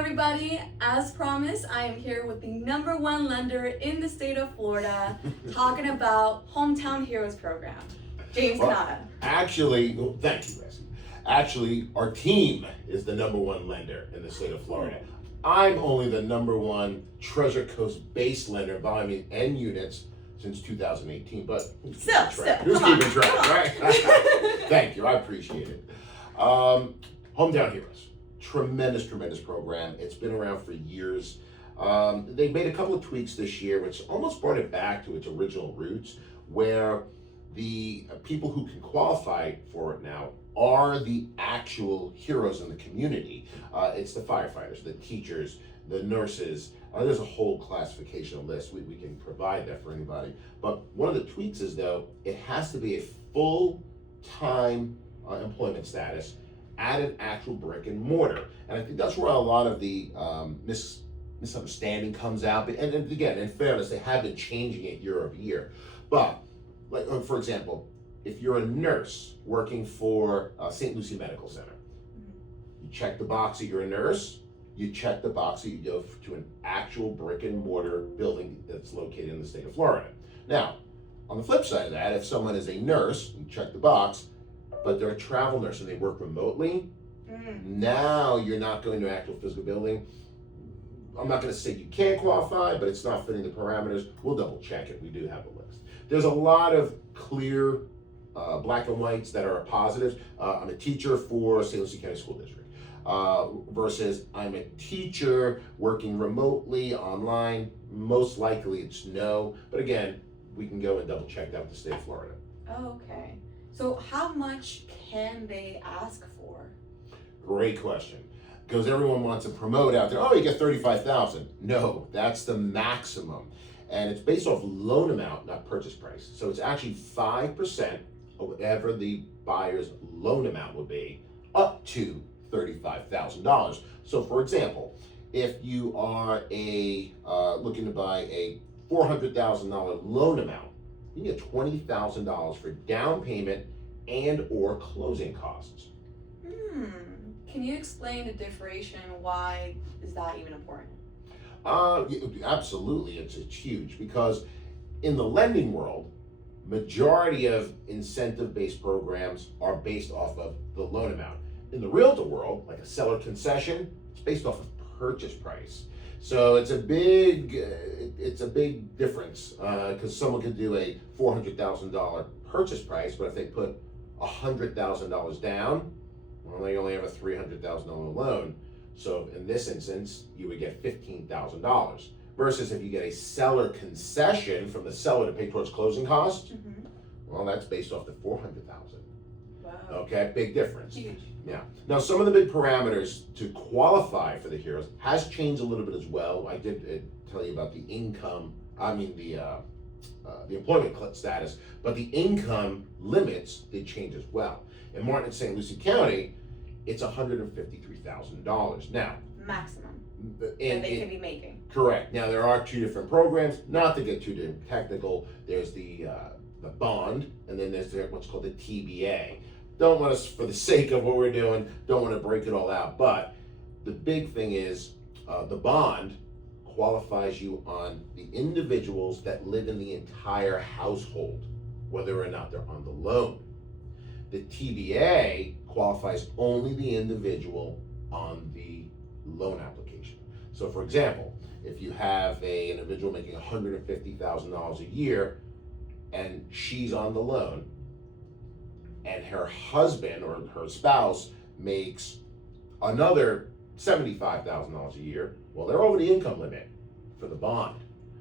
everybody. As promised, I am here with the #1 lender in the state of Florida talking about Hometown Heroes program, James Cannata. Actually, thank you, Bessie. Actually, our team is the #1 lender in the state of Florida. I'm only the #1 Treasure Coast base lender, volume and units since 2018, but who's keeping track, right? Thank you, I appreciate it. Hometown Heroes, tremendous program. It's been around for years. They made a couple of tweaks this year, which almost brought it back to its original roots, where the people who can qualify for it now are the actual heroes in the community. It's the firefighters, the teachers, the nurses. There's a whole classification list. We can provide that for anybody. But one of the tweaks is, though, it has to be a full-time employment status at an actual brick and mortar. And I think that's where a lot of the misunderstanding comes out. And again, in fairness, they have been changing it year over year. But, like, for example, if you're a nurse working for St. Lucie Medical Center, you check the box that you're a nurse, you check the box that you go to an actual brick and mortar building that's located in the state of Florida. Now, on the flip side of that, if someone is a nurse, you check the box, but they're a travel nurse and they work remotely, now you're not going to an actual physical building. I'm not going to say you can't qualify, but it's not fitting the parameters. We'll double check it. We do have a list. There's a lot of clear black and whites that are positives. I'm a teacher for St. Lucie County School District versus I'm a teacher working remotely online. Most likely it's no, but again, we can go and double check that with the state of Florida. Okay. So how much can they ask for? Great question. Because everyone wants to promote out there, oh, you get $35,000. No, that's the maximum. And it's based off loan amount, not purchase price. So it's actually 5% of whatever the buyer's loan amount would be, up to $35,000. So for example, if you are looking to buy a $400,000 loan amount, you get $20,000 for down payment and or closing costs. Can you explain the differentiation? Why is that even important? Absolutely, it's huge, because in the lending world, majority of incentive-based programs are based off of the loan amount. In the realtor world, like a seller concession, it's based off of purchase price. So it's a big difference, because someone could do a $400,000 purchase price, but if they put $100,000 down, well, they only have a $300,000 loan. So in this instance, you would get $15,000. Versus if you get a seller concession from the seller to pay towards closing costs, well, that's based off the $400,000. Wow. Okay, big difference. Huge. Yeah. Now, some of the big parameters to qualify for the Heroes has changed a little bit as well. I did tell you about the income. I mean the employment status, but the income limits did change as well. In Martin and St. Lucie County, it's $153,000 now. Maximum. And they can be making. Correct. Now there are two different programs. Not to get too technical, there's the bond, and then there's what's called the TBA. Don't want to, for the sake of what we're doing, don't want to break it all out. But the big thing is the bond qualifies you on the individuals that live in the entire household, whether or not they're on the loan. The TBA qualifies only the individual on the loan application. So for example, if you have an individual making $150,000 a year and she's on the loan, and her husband or her spouse makes another $75,000 a year, well, they're over the income limit for the bond.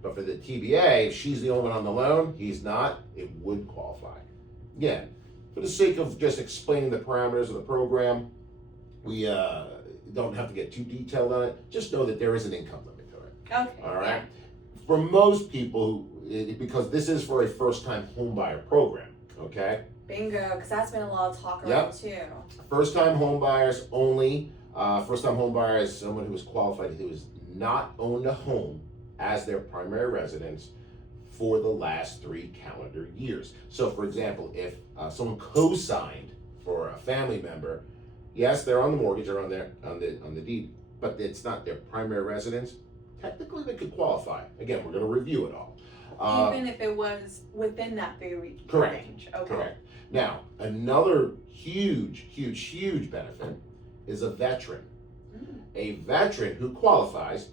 But for the TBA, if she's the only one on the loan, he's not, it would qualify. Again, for the sake of just explaining the parameters of the program, we don't have to get too detailed on it. Just know that there is an income limit to it. Okay. All right? For most people, because this is for a first-time home buyer program, okay? Bingo, because that's been a lot of talk around too. First-time home buyers only. First-time home buyer is someone who is qualified, who has not owned a home as their primary residence for the last 3 calendar years. So, for example, if someone co-signed for a family member, yes, they're on the mortgage or on the deed, but it's not their primary residence, technically they could qualify. Again, we're going to review it all. Even if it was within that very Correct. range. Okay. Correct. Now, another huge benefit is a veteran. A veteran who qualifies,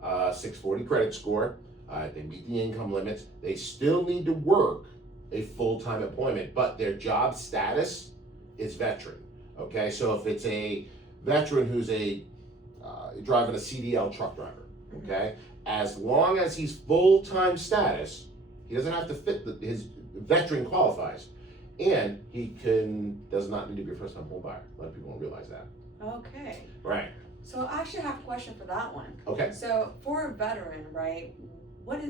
640 credit score, they meet the income limits, they still need to work a full-time employment, but their job status is veteran. Okay, so if it's a veteran who's driving a CDL truck driver, okay, as long as he's full-time status, he doesn't have to fit his veteran qualifies, and he does not need to be a first-time home buyer. A lot of people don't realize that. Okay. Right. So I actually have a question for that one. Okay. So for a veteran, right, what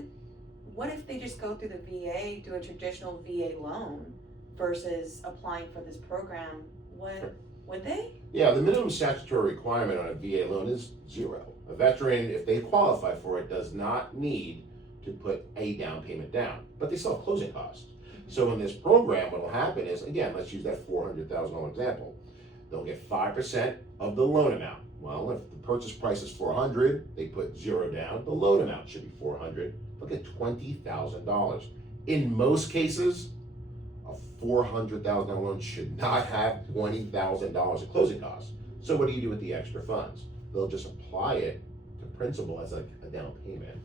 if they just go through the VA, do a traditional VA loan versus applying for this program? Would they? Yeah, the minimum statutory requirement on a VA loan is 0. A veteran, if they qualify for it, does not need to put a down payment down, but they still have closing costs. So in this program, what will happen is, again, let's use that $400,000 example. They'll get 5% of the loan amount. Well, if the purchase price is $400,000, they put 0 down, the loan amount should be $400,000. Look at $20,000. In most cases, a $400,000 loan should not have $20,000 of closing costs. So what do you do with the extra funds? They'll just apply it to principal as a down payment.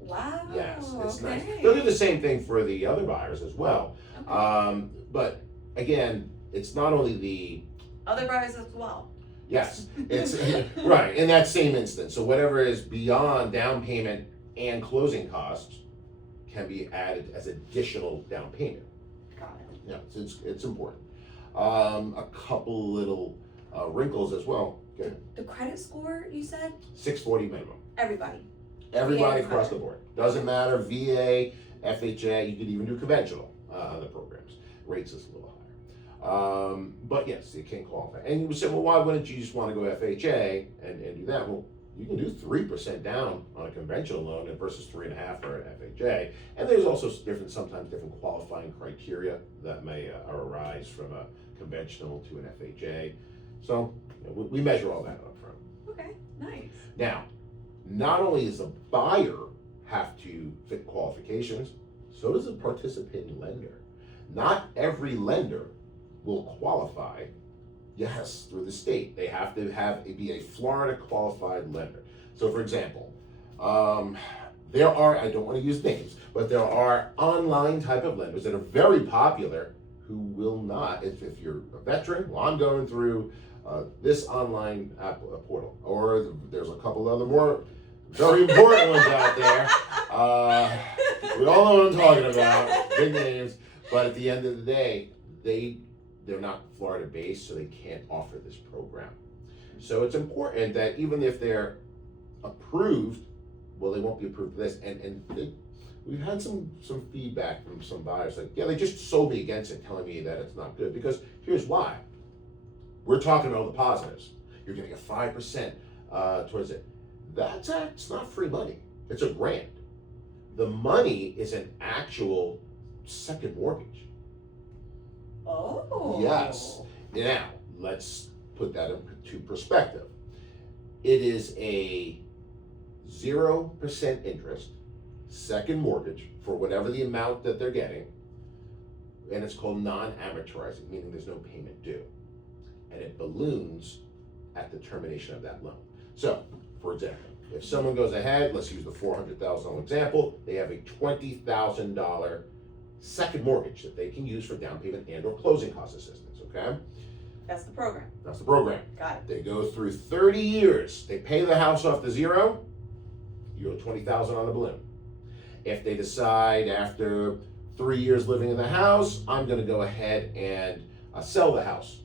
Wow. Yes, it's okay. nice. They'll do the same thing for the other buyers as well. Okay. But again, it's not only the Other buyers as well. yes, it's right in that same instance. So whatever is beyond down payment and closing costs can be added as additional down payment. Got it. Yeah, it's important. A couple little wrinkles as well. Okay. The credit score you said? 640 minimum. Everybody. Everybody VA across the board. Doesn't matter, VA, FHA, you could even do conventional on the programs. Rates is a little higher. But yes, you can qualify. And you would say, well, why wouldn't you just want to go FHA and do that? Well, you can do 3% down on a conventional loan versus 3.5% for an FHA. And there's also sometimes different qualifying criteria that may arise from a conventional to an FHA. So we measure all that up front. Okay, nice. Now, not only does the buyer have to fit qualifications, so does a participating lender. Not every lender will qualify, yes, through the state. They have to be a Florida qualified lender. So for example, there are, I don't want to use names, but there are online type of lenders that are very popular who will not, if you're a veteran, well, I'm going through this online app portal, or there's a couple other more very important ones out there. We all know what I'm talking about, big names, but at the end of the day, they're not Florida based, so they can't offer this program. So it's important that even if they're approved, well, they won't be approved for this. And we've had some feedback from some buyers like, yeah, they just sold me against it, telling me that it's not good. Because here's why. We're talking about the positives. You're getting a 5% towards it. That's not free money. It's a grant. The money is an actual second mortgage. Oh. Yes. Now, let's put that into perspective. It is a 0% interest, second mortgage for whatever the amount that they're getting, and it's called non-amortizing, meaning there's no payment due. And it balloons at the termination of that loan. So, for example, if someone goes ahead, let's use the $400,000 example, they have a $20,000 second mortgage that they can use for down payment and or closing cost assistance, okay? That's the program. That's the program. Got it. They go through 30 years, they pay the house off to zero, you owe $20,000 on the balloon. If they decide after 3 years living in the house, I'm gonna go ahead and sell the house,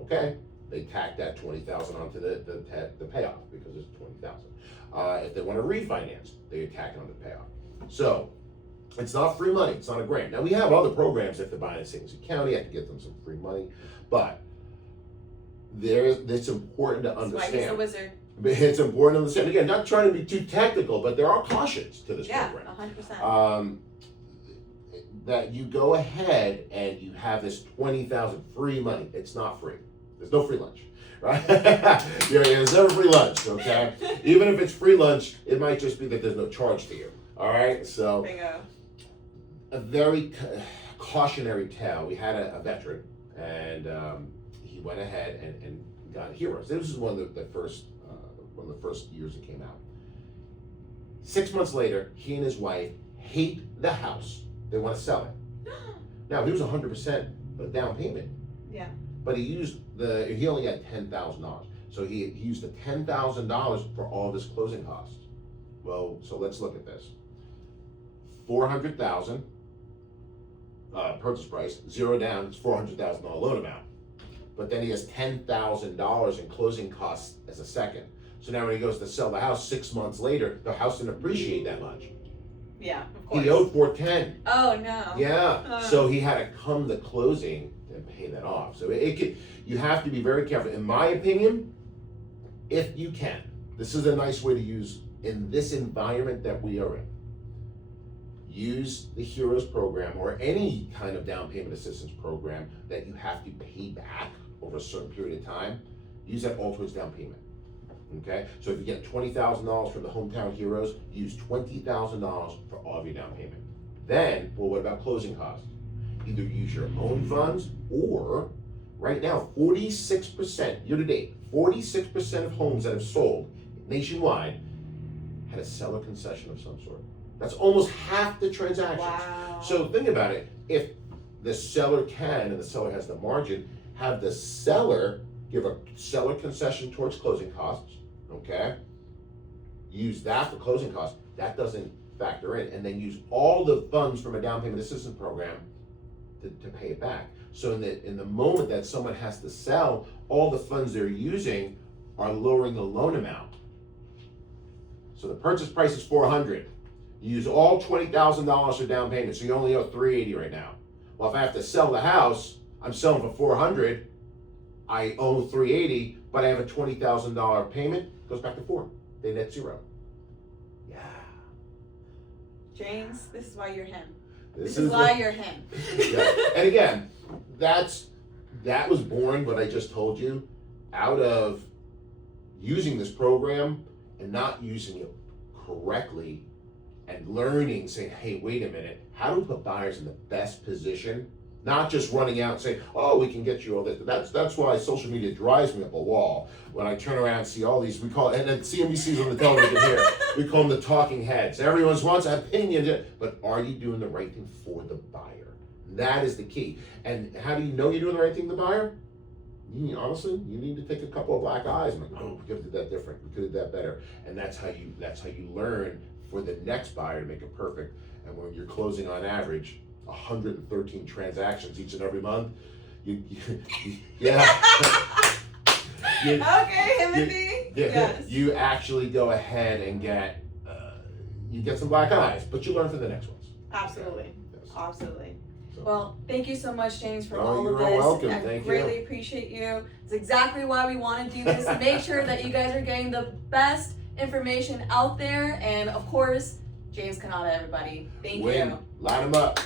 okay? They tack that $20,000 onto the payoff because it's $20,000. If they want to refinance, they tack it on the payoff. So it's not free money. It's not a grant. Now we have other programs if they're buying in St. Lucie County. I can get them some free money, but it's important to understand. That's why he's a wizard. It's important to understand. Again, not trying to be too technical, but there are cautions to this program. Yeah, 100%. That you go ahead and you have this $20,000 free money. It's not free. There's no free lunch, right? There's never free lunch, okay? Even if it's free lunch, it might just be that there's no charge to you, all right? So, Bingo. a very cautionary tale. We had a veteran, and he went ahead and got Heroes. This was one of the first years it came out. 6 months later, he and his wife hate the house. They want to sell it. Now, he was 100% down payment. Yeah. But he only had $10,000. So he used the $10,000 for all of his closing costs. Well, so let's look at this. $400,000 purchase price, zero down, it's $400,000 loan amount. But then he has $10,000 in closing costs as a second. So now when he goes to sell the house 6 months later, the house didn't appreciate that much. Yeah, of course. He owed $410,000. Oh no. Yeah. So he had to come to closing and pay that off. So you have to be very careful. In my opinion, if you can, this is a nice way to use in this environment that we are in. Use the Heroes program or any kind of down payment assistance program that you have to pay back over a certain period of time. Use that all towards down payment. Okay, so if you get $20,000 from the Hometown Heroes, use $20,000 for all of your down payment. Then, well, what about closing costs? Either use your own funds or, right now, 46% year to date, 46% of homes that have sold nationwide had a seller concession of some sort. That's almost half the transactions. Wow. So think about it. If the seller can, and the seller has the margin, have the seller give a seller concession towards closing costs, okay? Use that for closing costs. That doesn't factor in. And then use all the funds from a down payment assistance program to pay it back. So in the moment that someone has to sell, all the funds they're using are lowering the loan amount. So the purchase price is $400,000. You use all $20,000 for down payment, so you only owe $380,000 right now. Well, if I have to sell the house, I'm selling for $400,000. I owe $380,000, but I have a $20,000 payment. Goes back to $4,000. They net zero. Yeah. James, this is why you're him. This is why you're him. Yeah. And again, that was born, what I just told you, out of using this program and not using it correctly and learning, saying, hey, wait a minute, how do we put buyers in the best position? Not just running out and saying, oh, we can get you all this. That's why social media drives me up a wall. When I turn around and see all these, we call, and then CNBC's on the television here, we call them the talking heads. Everyone wants an opinion, but are you doing the right thing for the buyer? That is the key. And how do you know you're doing the right thing for the buyer? Honestly, you need to take a couple of black eyes and like, oh, we could have did that different. We could have did that better. And that's how you learn for the next buyer to make it perfect. And when you're closing on average 113 transactions each and every month, Okay, Timothy. Yes. You actually go ahead and get you get some black eyes, but you learn for the next ones. Absolutely. Yes. Absolutely. So. Well, thank you so much, James, for all you're of this. welcome. I Thank greatly you. appreciate you. It's exactly why we want to do this. Make sure that you guys are getting the best information out there. And of course, James Cannata, everybody. Thank you. Line them up.